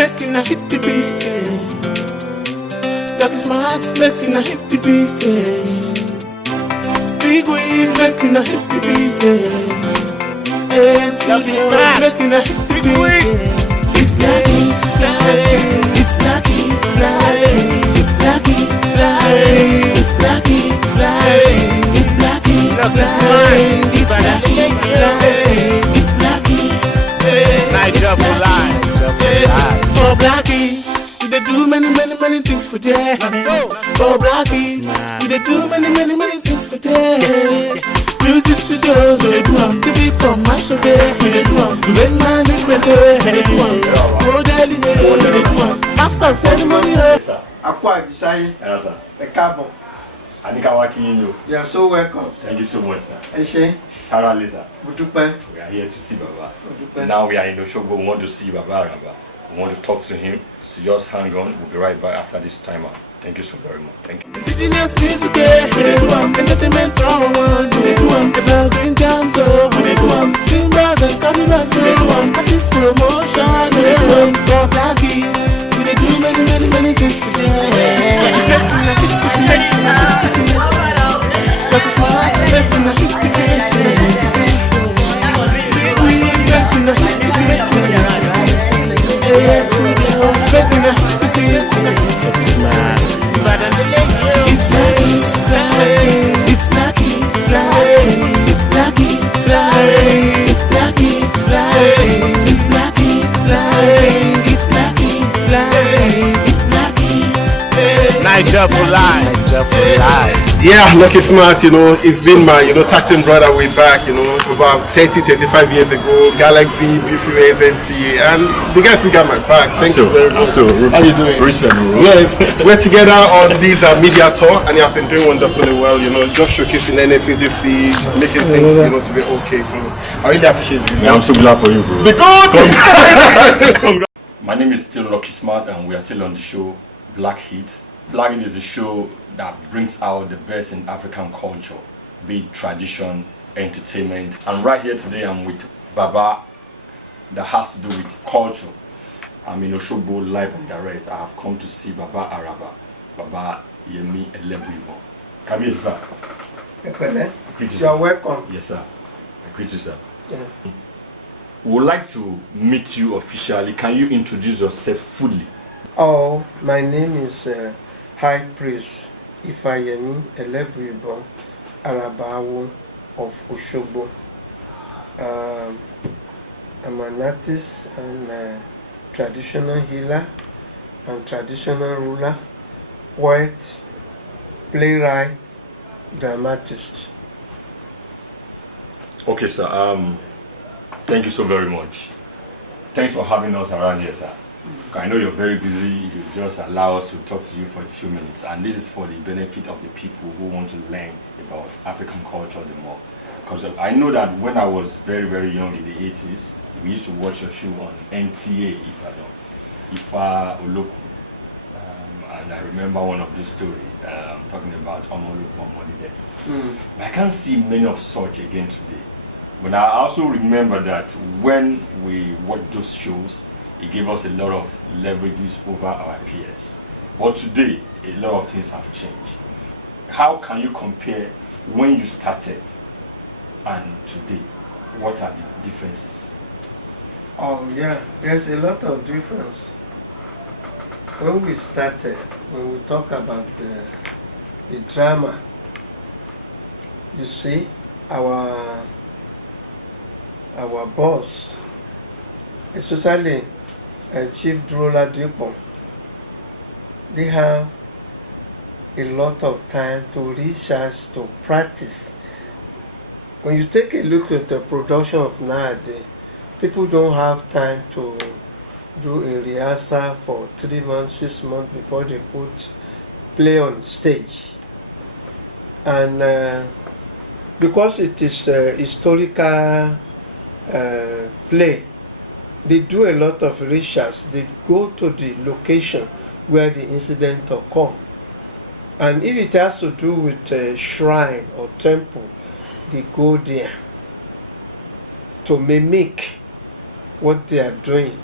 making a hit the beat. Lucky smart, making a hit the beat. Big win, making a hit the beat. Studios, making a hit the beat. It's black, it's black, it's black, it's black, it's black, it's black, it's black, it's black, it's black, it's black, it's black, it's black, it's black, Niger for life, for blackies, they do many things for them. For blackies, they do many things for them. Music videos, we do them. TV commercials, we do them. When man is ready, we do them. Model, we do them. Master of ceremony, Aqua design, the carbon. Anika Wakinyo. You are so welcome. Thank you so much, sir. Eshe, Hara Lisa. Budupe. We are here to see Baba. Now we are in Oshogo. We want to see Baba Araba. We want to talk to him. So just hang on. We'll be right back after this timer. Thank you so very much. Thank you. Indigenous music, we do them. Entertainment from one, we do them. Evergreen jams, we do them. Timbers and carnivals, we do them. Artist promotion, we do them. For blackies, we do many things for them. Like a smart, making a hit the beat. Big win, making a hit the beat. Studios, making a hit the beat. it's mad. It's black, it's black, it's black, it's black, it's black, it's black, it's black, it's black, it's black, it's black, it's black, it's black, it's black. Niger for life, Niger for life. Yeah, Lucky Smart, it's been my, tag team brother way back, about 30-35 years ago, Galaxy, B3 and the guy figured my back. Thank you very much. How you doing? Yeah, we're together on this media tour and you have been doing wonderfully well, just showcasing NFADC, making things, to be okay. So I really appreciate you. Yeah, I'm so glad for you, bro. Be good! My name is still Lucky Smart and we are still on the show Black Heat. Black Heat is a show that brings out the best in African culture, be it tradition, entertainment. And right here today I'm with Baba that has to do with culture. I'm in Oshogo live and direct. I have come to see Baba Araba, Baba Yemi Elebuibon. Come here, sir. You are welcome. Yes, sir. I greet you, sir. Yeah. We would like to meet you officially. Can you introduce yourself fully? Oh, my name is High Priest Yemi Elebuibon Araba of Oshogo. I'm an artist and a traditional healer and traditional ruler, poet, playwright, dramatist. Okay, sir. Thank you so very much. Thanks for having us around here, sir. I know you're very busy. You just allow us to talk to you for a few minutes, and this is for the benefit of the people who want to learn about African culture the more. Because I know that when I was very young in the 80s, we used to watch your show on NTA, Ifa Oloku, and I remember one of these stories talking about Omoluku there. But I can't see many of such again today. But I also remember that when we watched those shows, it gave us a lot of leverages over our peers. But today, a lot of things have changed. How can you compare when you started and today? What are the differences? Oh yeah, there's a lot of difference. When we started, when we talk about the drama, you see, our boss, especially Chief Drola Dupont, they have a lot of time to research, to practice. When you take a look at the production of nowadays, people don't have time to do a rehearsal for 3 months, 6 months before they put play on stage. And because it is a historical play, they do a lot of research. They go to the location where the incident occurred. And if it has to do with a shrine or temple, they go there to mimic what they are doing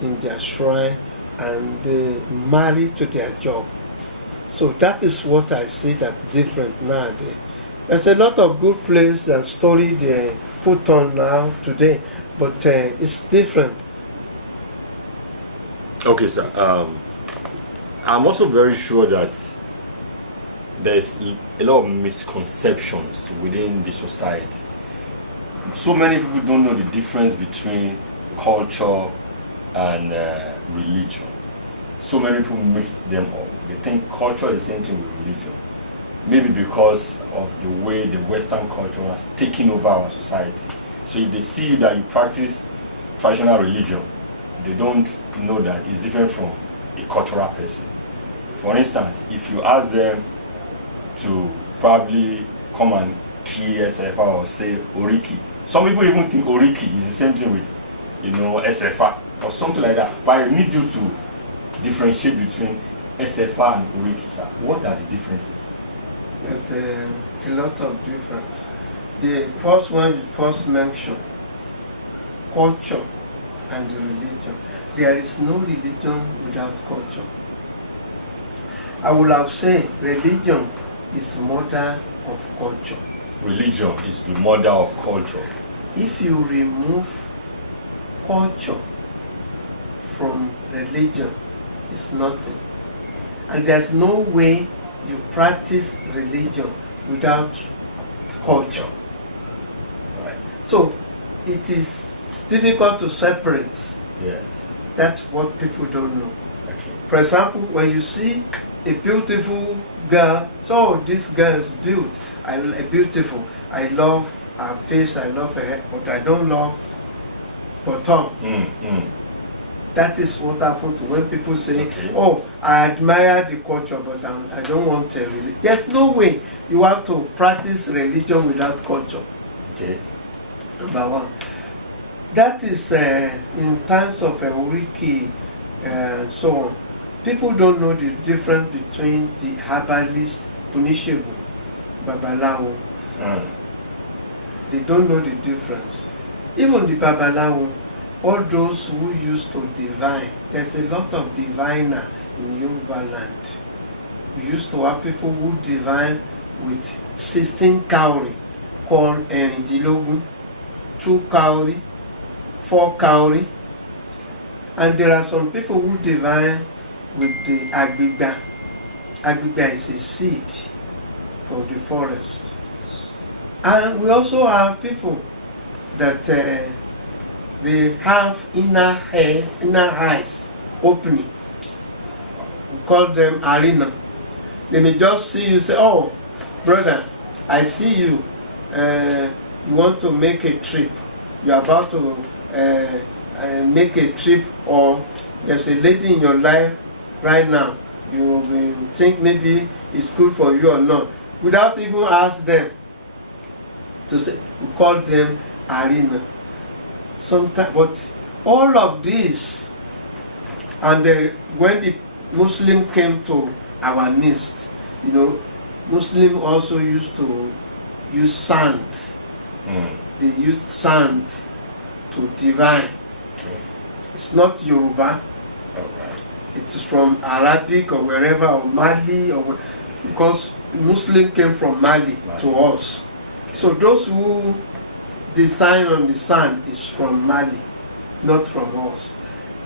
in their shrine and they marry to their job. So that is what I see that different nowadays. There's a lot of good plays and story they put on now today, but it's different. Okay, sir. I'm also very sure that there's a lot of misconceptions within the society. So many people don't know the difference between culture and religion. So many people mix them up. They think culture is the same thing with religion. Maybe because of the way the Western culture has taken over our society. So if they see that you practice traditional religion, they don't know that it's different from a cultural person. For instance, if you ask them to probably come and key SFA or say Oriki, some people even think Oriki is the same thing with, SFA or something like that. But I need you to differentiate between SFA and Oriki, sir. What are the differences? There's a lot of difference. The first one you first mentioned, culture and the religion. There is no religion without culture. I would have said religion is mother of culture. Religion is the mother of culture. If you remove culture from religion, it's nothing. And there's no way you practice religion without culture. Right. So it is difficult to separate. Yes. That's what people don't know. Okay. For example, when you see a beautiful girl, so this girl is beautiful. I love her face, I love her head, but I don't love bottom. That is what happened to when people say, okay, oh, I admire the culture, but I don't want a religion. There's no way you have to practice religion without culture. Okay. Number one. That is in terms of Oriki and so on. People don't know the difference between the herbalist, Onishegun, Babalawo. They don't know the difference. Even the Babalawo, all those who used to divine, there's a lot of diviner in Yoruba land. We used to have people who divine with 16 cowrie, called Erindilogun, 2 cowrie, 4 cowrie, and there are some people who divine with the Agbigba. Agbigba is a seed from the forest. And we also have people that they have inner eyes opening. We call them arena. They may just see you say, oh, brother, I see you. You want to make a trip. You're about to make a trip, or there's a lady in your life right now. You will think maybe it's good for you or not. Without even ask them to say, we call them arena. Sometimes, but all of this, and when the Muslim came to our midst, Muslim also used to use sand. They used sand to divine. Okay. It's not Yoruba. All right. It is from Arabic or wherever, or Mali, because Muslim came from Mali to us. Okay. So those who design on the sand is from Mali, not from us.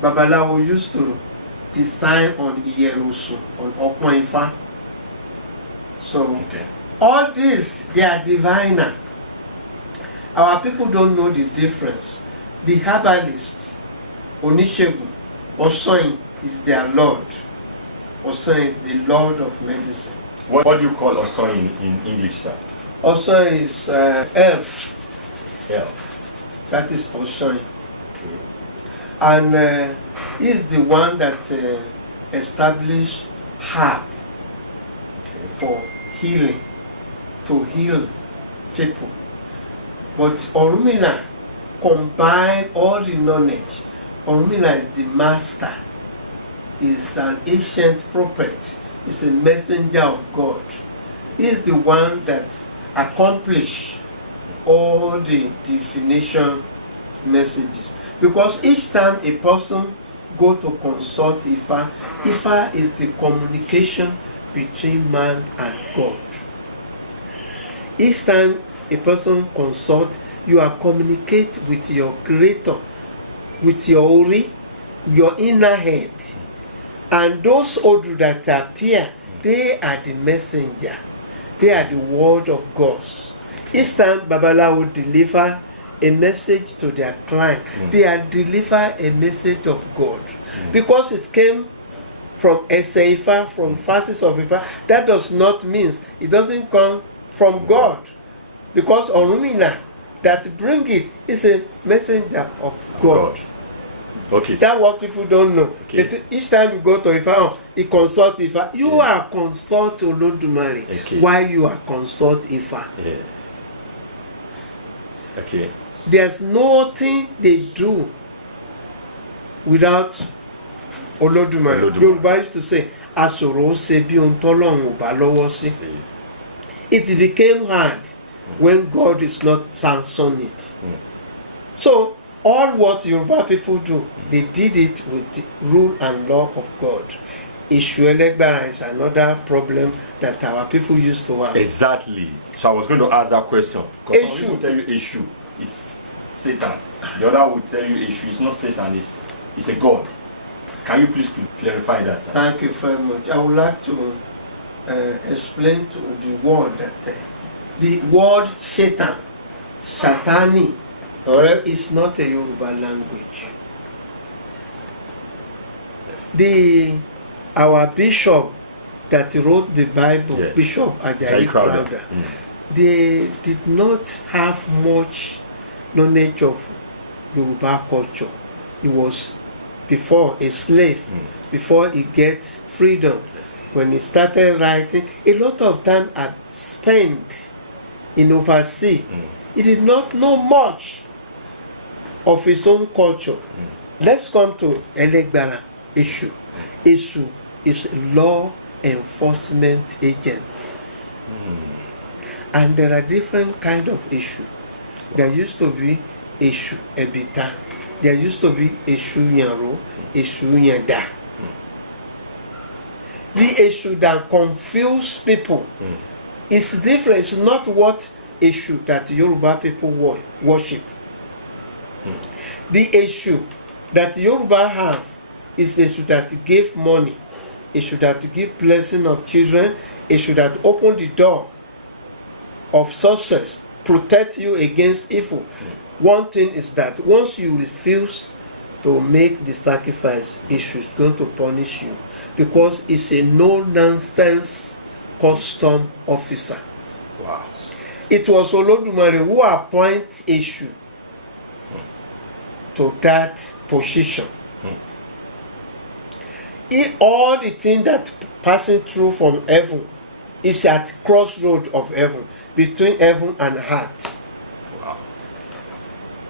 Babalawo used to design on Iyerosu, on Okwan Ifa. So okay, all this, they are diviner. Our people don't know the difference. The herbalist, Onishegun, Osoyin is their lord. Osoyin is the lord of medicine. What do you call Osoyin in English, sir? Osoyin is elf. Elf. That is Osoyin. Okay. And he is the one that established herb for healing, to heal people. But Orunmila combined all the knowledge. Orunmila is the master. Is an ancient prophet. Is a messenger of God. He is the one that accomplished all the divination messages. Because each time a person go to consult Ifa. Ifa is the communication between man and God. Each time a person consults, you are communicate with your creator, with your ori, your inner head. And those Odu that appear, they are the messenger. They are the word of God. Each time Babala will deliver a message to their client, they are deliver a message of God. Because it came from Eseifa, from facets of Ifa, that does not mean it doesn't come from God. Because Orumina that bring it is a messenger of God. Okay. That's what people don't know. Okay. Each time you go to Ifa, you consult Ifa. You are consult Olodumare. Okay. Why you are consult Ifa? Yes. Okay. There's nothing they do without Olodumare. Yoruba used to say, Asoro se bi ohun t'Ọlọ́run ò bá lọ́wọ́ sí. It became hard when God is not sanctioning it. So all what Yoruba people do, they did it with the rule and law of God. Eshu Elegbara is another problem that our people used to have. Exactly. So I was going to ask that question. Because some people tell you Eshu is Satan. The other will tell you Eshu is not Satan, it's a God. Can you please clarify that? Thank you very much. I would like to explain to the word that the word Satan, Satani, is not a Yoruba language. Our bishop that wrote the Bible, yes, Bishop Ajayi Crowther, they did not have much knowledge of Yoruba culture. He was before a slave, before he gets freedom. When he started writing, a lot of time had spent in overseas. He did not know much of his own culture. Let's come to Elegbara issue. Issue is law enforcement agent. And there are different kind of issue. There used to be issue ebita. There used to be issue yanro, issue yanda. The issue that confuse people is different. It's not what issue that Yoruba people worship. The issue that Yoruba have is the issue that give money, issue that give blessing of children, issue that open the door of success, protect you against evil. One thing is that once you refuse to make the sacrifice, issue is going to punish you because it's a no-nonsense custom officer. Wow. It was Olodumare who appointed issue to that position. All the things that passing through from heaven is at crossroad of heaven, between heaven and earth. Wow.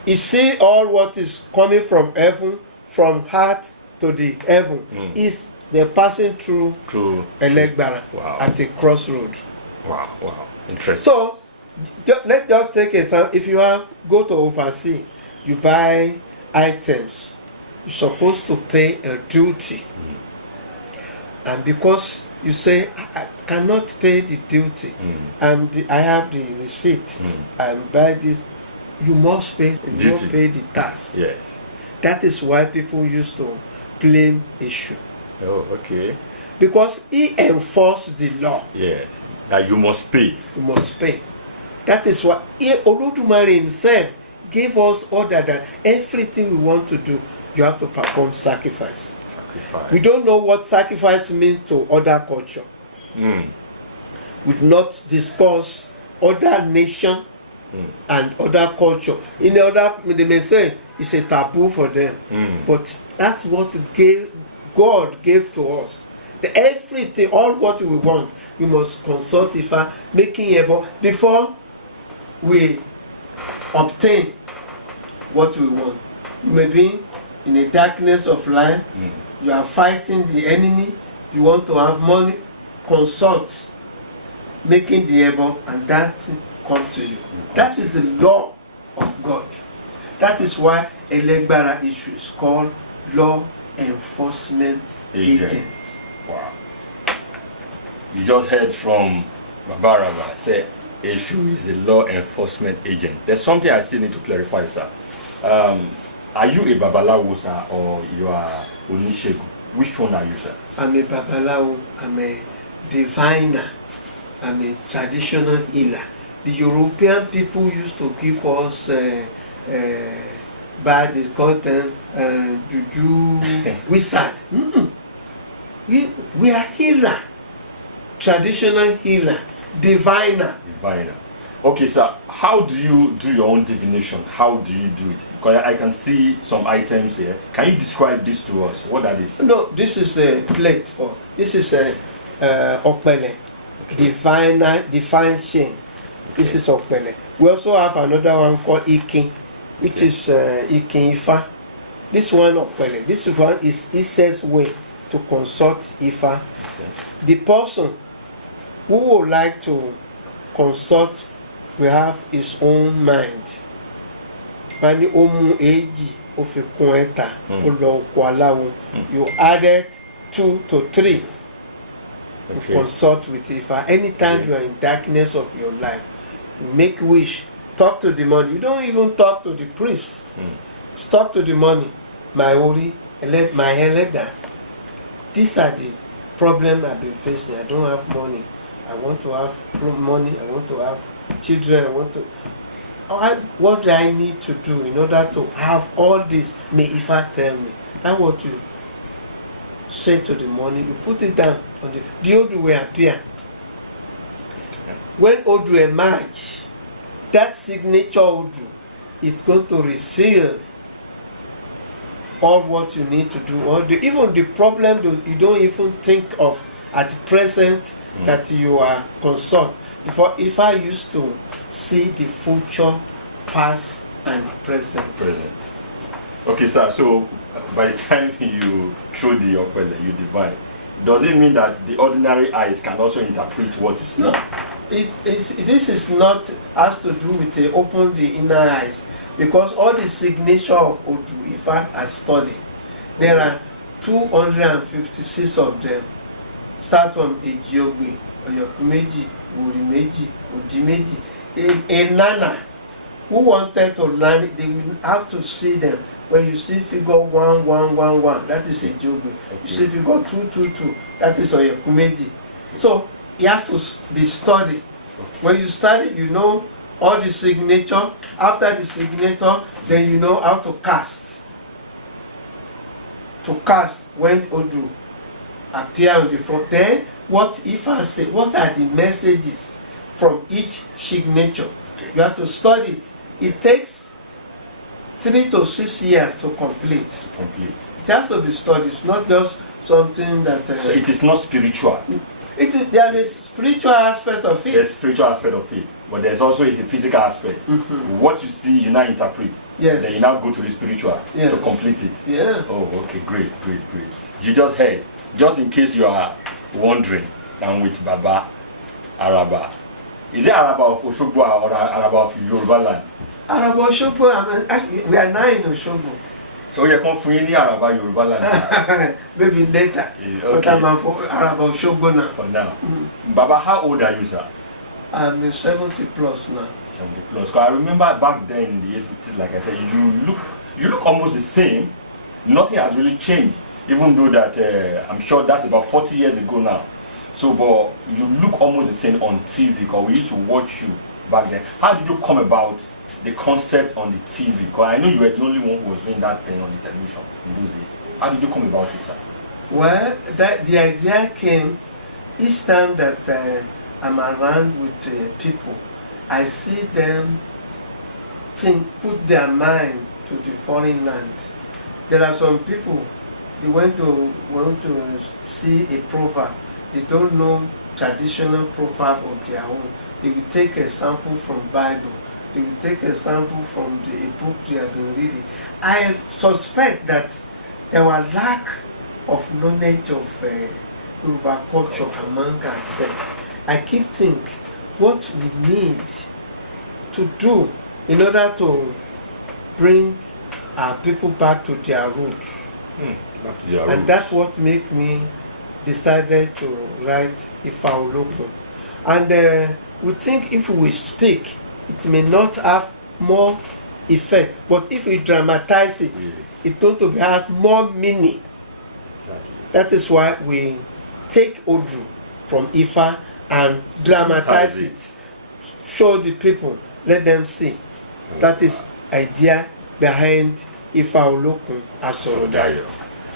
You see all what is coming from heaven, from earth to the heaven, is they're passing through Elegbara at a crossroad. Wow, wow, interesting. So let's just take a example. If you go to overseas, you buy items, you're supposed to pay a duty. And because you say, I cannot pay the duty, and I have the receipt, and buy this, you must pay the tax. Yes. That is why people used to blame issue. Oh, okay. Because he enforced the law. Yes. That you must pay. You must pay. That is why Olodumare himself gave us order that everything we want to do, you have to perform sacrifice. We don't know what sacrifice means to other culture. We do not discuss other nation and other culture. In other, they may say it's a taboo for them, but that's what God gave to us. Everything, all what we want, we must consult Ifa, making able before we obtain what we want. You may be in the darkness of life. You are fighting the enemy, you want to have money, consult, making the able, and that come to you. That is the law of God. That is why Elegbara issue is called law enforcement agent. Wow. You just heard from Babaraba say Eshu is a law enforcement agent. There's something I still need to clarify, sir. Are you a Babalawo, sir, or you are Onishegu? Which one are you, sir? I'm a Babalawo, I'm a diviner, I'm a traditional healer. The European people used to give us bad, they call them juju, wizard. We are healer, traditional healer, diviner. Diviner. Okay, sir, how do you do your own divination? How do you do it? Because I can see some items here. Can you describe this to us? What that is? No, this is a plate for, this is a Okpele, divine chain. This is Okpele. We also have another one called Ikin, which is Ikin Ifa. This one Okpele. This one is Ise's way to consult Ifa. Okay. The person who would like to consult will have his own mind. Mani omu eji ofikun eta olo kwalawo. You added 2 to 3. Okay. You consult with Ifa. Anytime you are in darkness of your life, you make wish, talk to the money. You don't even talk to the priest. Talk to the money. My ori, my eleda. These are the problems I've been facing. I don't have money. I want to have money. I want to have children. I want to. What do I need to do in order to have all this? May Ifa tell me. That's what you say to the money. You put it down on the Odu will appear. When Odu emerge, that signature Odu is going to reveal all what you need to do, even the problem that you don't even think of at present that you are consult. Before, if I used to see the future, past, and present. Okay, sir. So by the time you throw the Okpele, you divine. Does it mean that the ordinary eyes can also interpret what you see? No, this is not has to do with open the inner eyes, because all the signature of Odu Ifa are studied. There are 256 of them. Start from Ejiogbe, Oyokumeji, Urimeji, Odimeji. A Nana who wanted to learn it, they will have to see them. When you see figure 1, 1, 1, 1, that is Ejiogbe. Okay. You see figure 2, 2, 2, that is Oyokumeji. So it has to be studied. Okay. When you study, you know all the signature. After the signature, then you know how to cast. To cast when Odu appear on the front. Then what if I say, what are the messages from each signature? Okay. You have to study it. It takes 3 to 6 years to complete. It has to be studied. It's not just something that. So it is not spiritual. It is. There is spiritual aspect of it. There's spiritual aspect of it, but there's also a physical aspect. What you see, you now interpret. Yes. Then you now go to the spiritual to complete it. Yeah. Oh, okay, great. You just heard. Just in case you are wondering, I'm with Baba Araba. Is it Araba of Oshogbo or Araba of Yoruba land? Araba Oshogbo, we are now in Oshogbo. So you come for any Araba Yoruba land? Maybe later. Okay. But I'm for Araba Oshogbo now. For now. Baba, how old are you, sir? I'm 70 plus now. 70 plus. Because I remember back then in the 80s, like I said, you look almost the same. Nothing has really changed. Even though that I'm sure that's about 40 years ago now. So, but you look almost the same on TV, because we used to watch you back then. How did you come about the concept on the TV? Because I know you were the only one who was doing that thing on the television in those days. How did you come about it, sir? Well, the idea came each time that I'm around with people. I see them put their mind to the foreign land. There are some people, they want to see a proverb. They don't know traditional proverb of their own. They will take a sample from Bible. They will take a sample from the book they have been reading. I suspect that there was lack of knowledge of Yoruba culture among ourselves. I keep thinking what we need to do in order to bring our people back to their roots. Back to their And roots. that's what made me decided to write Ifa Olokun. And we think if we speak, it may not have more effect, but if we dramatize it, Yes. it's going to have more meaning. Exactly. That is why we take Odu from Ifa and dramatize it. Show the people, let them see. That is idea behind Ifa Olokun Asorodayo.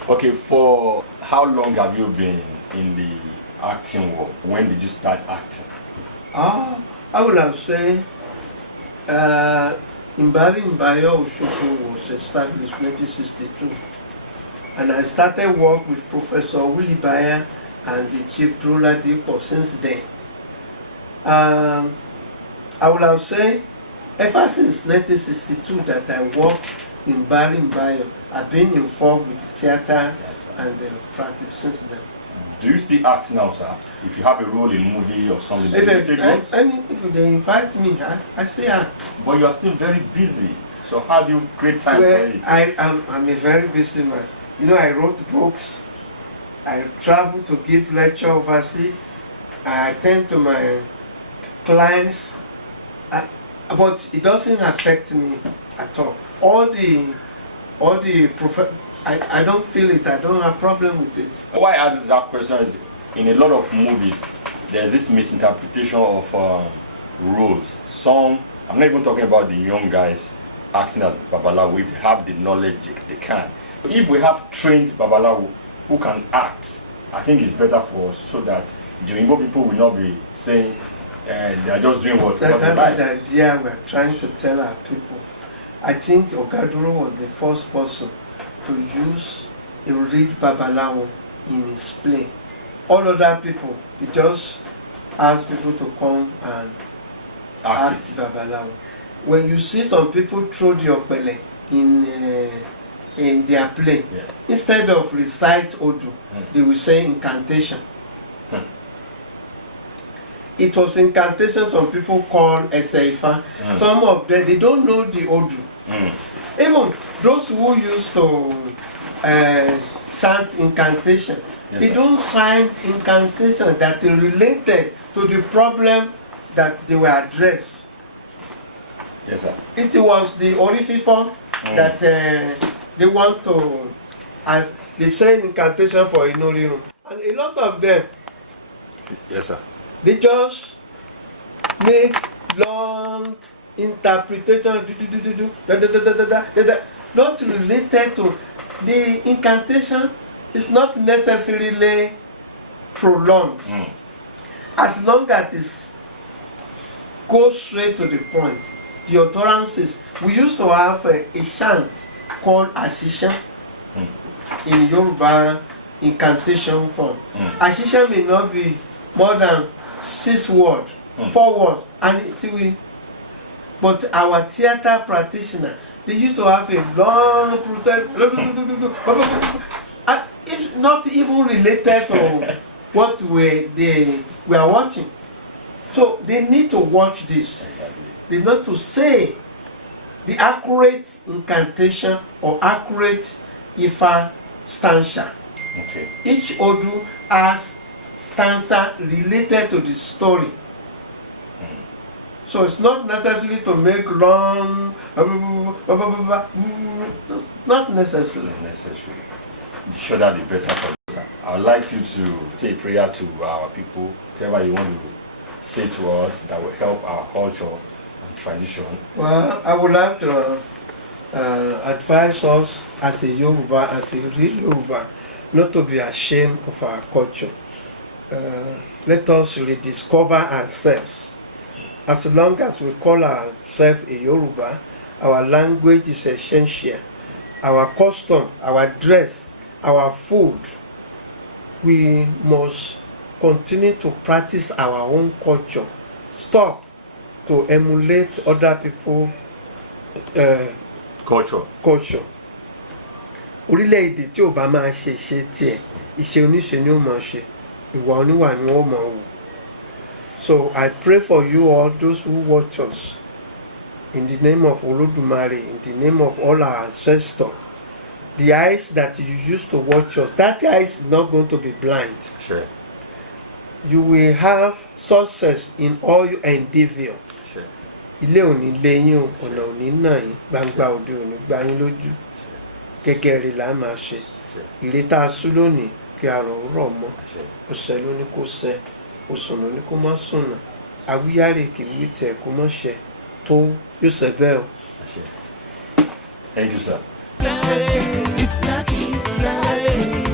Okay, for how long have you been in the acting world? When did you start acting? I would have said Mbari Mbayo Oshogo was established in 1962. And I started work with Professor Willie Baya and the Chief Drola Dipo since then. I would have said ever since 1962 that I worked in Mbari Mbayo, I've been involved with the theater and practice since then. Do you still act now, sir? If you have a role in a movie or something, do you take roles? If they invite me, I say act. But you are still very busy. So how do you create time for it? I'm a very busy man. You know, I wrote books, I travel to give lecture overseas, I attend to my clients, but it doesn't affect me at all. I don't feel it, I don't have problem with it. Why I ask that question is, in a lot of movies, there's this misinterpretation of roles. Some, I'm not even talking about the young guys acting as Babalawo. If they have the knowledge, they can. If we have trained Babalawo who can act, I think it's better for us so that the Igbo people will not be saying they are just doing what That they like. is the idea we're trying to tell our people. I think Ogaduro was the first person to use a real Babalawo in his play. All other people, he just asked people to come and act Babalawo. When you see some people throw the Okpele in their play, Yes. instead of recite Odu, they will say incantation. It was incantation some people call Eseifa. Some of them, they don't know the Odu. Even those who used to chant incantation, they don't chant incantation that is related to the problem that they were addressed. Yes, sir. It was the Orififo that they want to, as they say incantation for Inoriru. And a lot of them, Yes, sir. they just make long interpretation, not related to the incantation. Is not necessarily prolonged, as long as it goes straight to the point. The utterances, we used to have a chant called Asisha in Yoruba incantation form. Asisha may not be more than 6 words, 4 words, and it will. But our theater practitioner, they used to have a long it's not even related to what they were watching. So they need to watch this. Exactly. They need to say the accurate incantation or accurate Ifa stanza. Okay. Each Odu has stanza related to the story. So it's not necessary to make long. It's not necessary. Necessary. I'm sure that the better for you, sir. I would like you to say a prayer to our people, whatever you want to say to us that will help our culture and tradition. Well, I would like to advise us as a Yoruba, as a real Yoruba, not to be ashamed of our culture. Let us rediscover ourselves. As long as we call ourselves a Yoruba, our language is essential. Our custom, our dress, our food, we must continue to practice our own culture. Stop to emulate other people's culture. Orílẹ̀-èdè tí ò bá máa ṣe tiẹ̀, iṣẹ́ oníṣe ni ó máa ṣe, ìwà oníwà ni ó máa wù. So I pray for you all, those who watch us, in the name of Olodumare, in the name of all our ancestors, the eyes that you used to watch us, that eyes is not going to be blind. Sure. You will have success in all your endeavor. Sure. Ilé òní léyìn o, ọ̀nà òní náà yín, gbangba òde òní gbá yín lójú. Gẹ́gẹ́ rẹ̀ là máa ṣe. Ìrètà asú lónìí kí arọ̀ ó rọ̀ mọ́. Ọ̀sẹ̀ ló ní kó ṣẹ, òsùn ló ní kó má sùnà. Àwíyárè kì í wí tẹ̀ kó má ṣẹ tó yóò ṣẹ bẹ́ẹ̀ o. Thank you, sir. It's black, it's black.